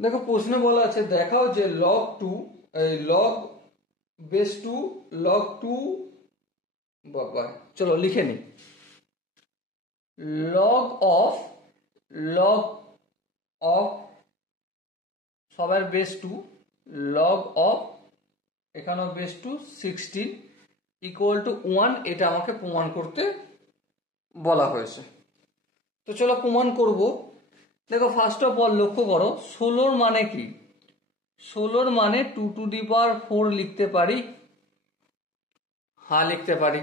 দেখো প্রশ্নে বলা আছে দেখাও যে log two log base two log two, বাবা চলো লিখে নি, লগ অফ সবার বেস টু লগ অফ এখানেও বেস টু 16 ইকুয়াল টু 1, এটা আমাকে প্রমাণ করতে বলা হয়েছে। তো চলো প্রমাণ করব। দেখো ফার্স্ট অফ অল লক্ষ্য করো 16 মানে কি, 16 মানে 2 টু দি পাওয়ার 4 লিখতে পারি, হ্যাঁ লিখতে পারি।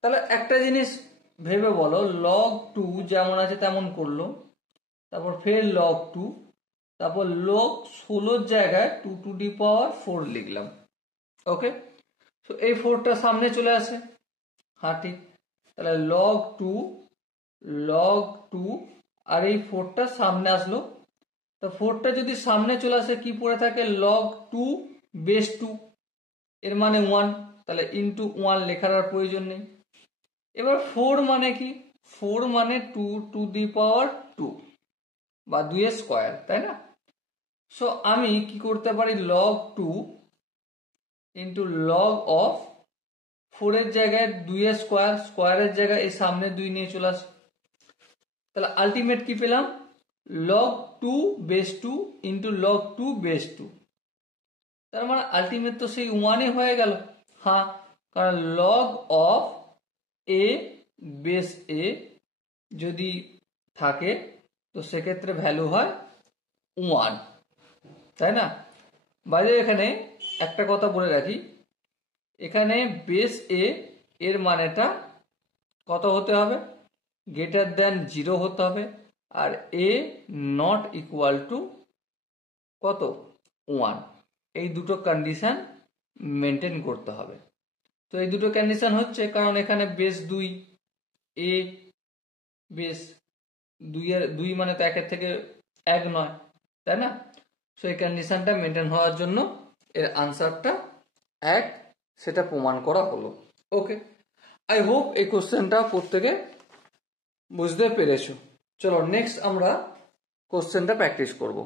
তাহলে একটা জিনিস ভেবে বলো, লগ 2 যেমন আছে তেমন করলো, তারপর ফের লগ 2, তারপর লগ 16 জায়গায় 2 টু দি পাওয়ার 4 লিখলাম। ওকে, তো এই 4টা সামনে চলে আসে, হ্যাঁ ঠিক। তাহলে লগ 2 আর এই 4টা সামনে আসলো, তো 4টা যদি সামনে চলে আসে কি পড়ে থাকে, লগ 2 বেস 2, এর মানে 1, তাহলে ইন্টু 1 লেখার আর প্রয়োজন নেই। এবার 4 মানে কি, 4 মানে 2 টু দি পাওয়ার 2 বা 2 এর স্কোয়ার, তাই না? সো আমি কি করতে পারি, লগ 2 ইন্টু লগ অফ 4 এর জায়গায় 2 এর স্কোয়ার, স্কোয়ারের জায়গায় এই সামনে 2 নিয়ে চলে আসে, তাহলে আলটিমেট কি পেলাম, log 2 base 2 into log 2 base 2। তার মানে আলটিমেট তো সেই 1 হয়ে গেল, হ্যাঁ, কারণ লগ অফ এ বেস এ যদি থাকে তো সেক্ষেত্রে ভ্যালু হয় 1, তাই না? বাইরে এখানে একটা কথা বলে রাখি, এখানে বেস এ এর মানেটা কত হতে হবে, গ্রেটার দেন 0 হতে হবে, আর এ নট ইকুয়াল টু কত, 1, এই দুটো কন্ডিশন মেনটেন করতে হবে। তো এই দুটো কন্ডিশন হচ্ছে, কারণ এখানে বেস 2, এ বেস 2 মানে তো 1 থেকে 1 নয়, তাই না? সো এই কন্ডিশনটা মেনটেন হওয়ার জন্য এর আনসারটা 1, সেটা প্রমাণ করা হলো। ওকে, আই হোপ এই কোশ্চেনটা প্রত্যেকে বুঝতে পেরেছো। চলো নেক্সট আমরা কোশ্চেনটা প্র্যাকটিস করব।